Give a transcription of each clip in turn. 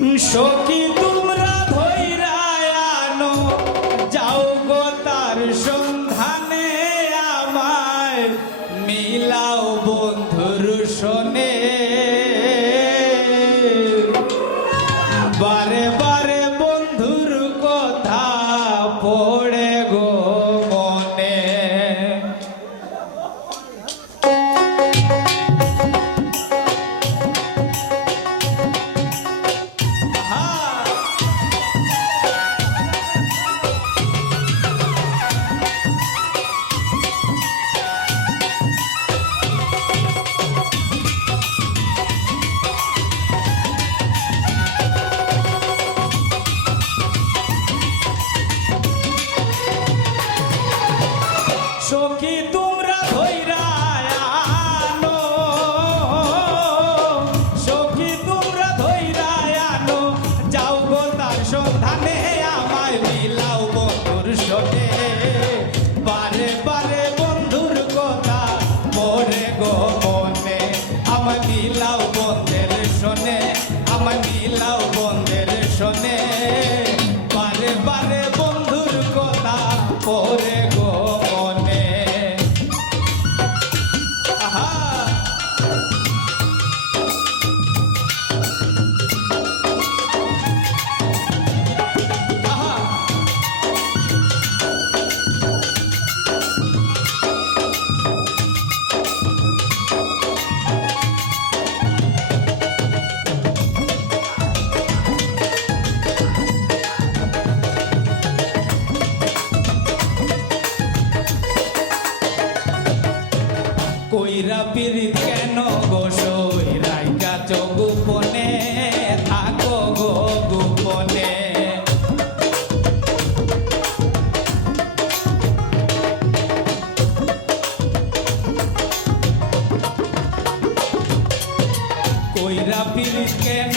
সখী তোমরা 변해 কইরা পীড়িত কেন গোসই রাইকা চগুপনে থাকো গো গোপনে। কইরা পীড়িত কেন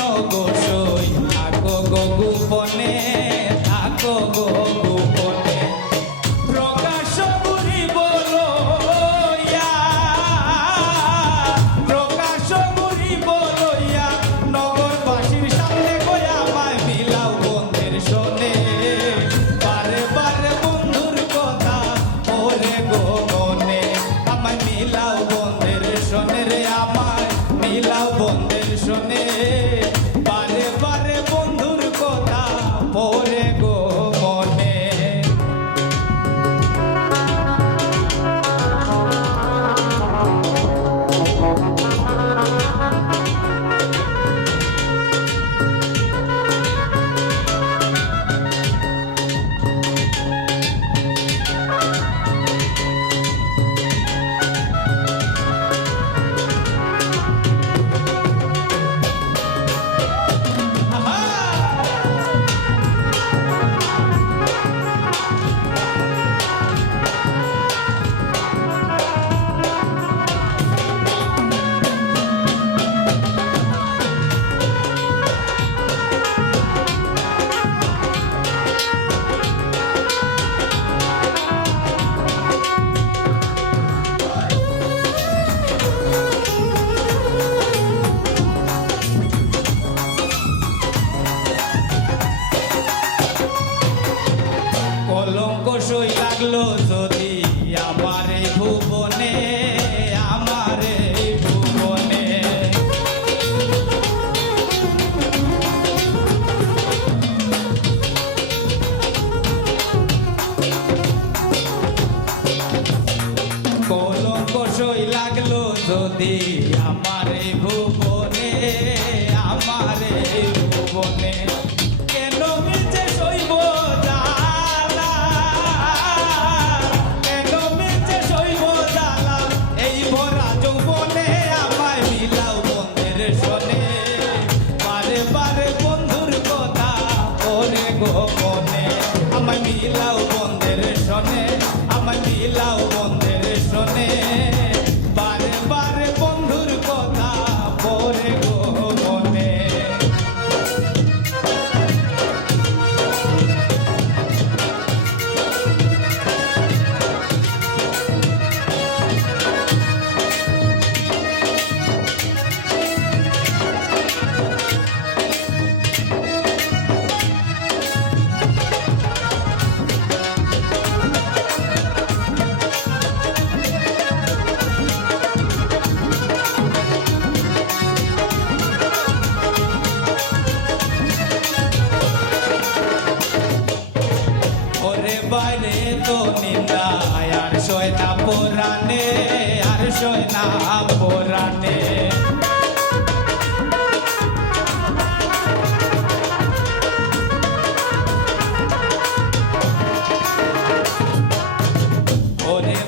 অবশ্যই লাগল যদি আমার এই ভুবনে, আমার এই ভুবনে কলঙ্কসই লাগল যদি আমার এই ভুবনে তো নিন্দা আর সয় না পুরাণে, আর সয় না পুরাণে।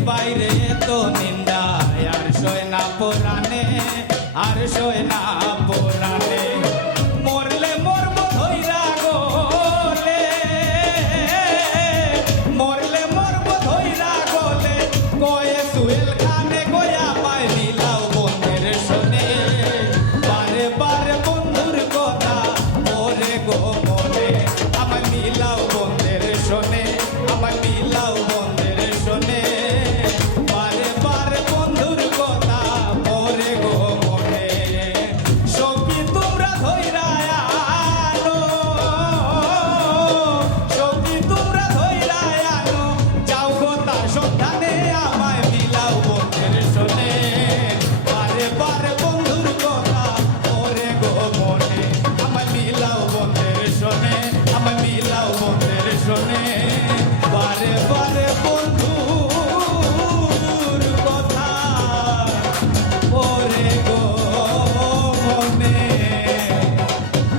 বাইরে তো নিন্দা আর সয় না পুরাণে, আর সয় না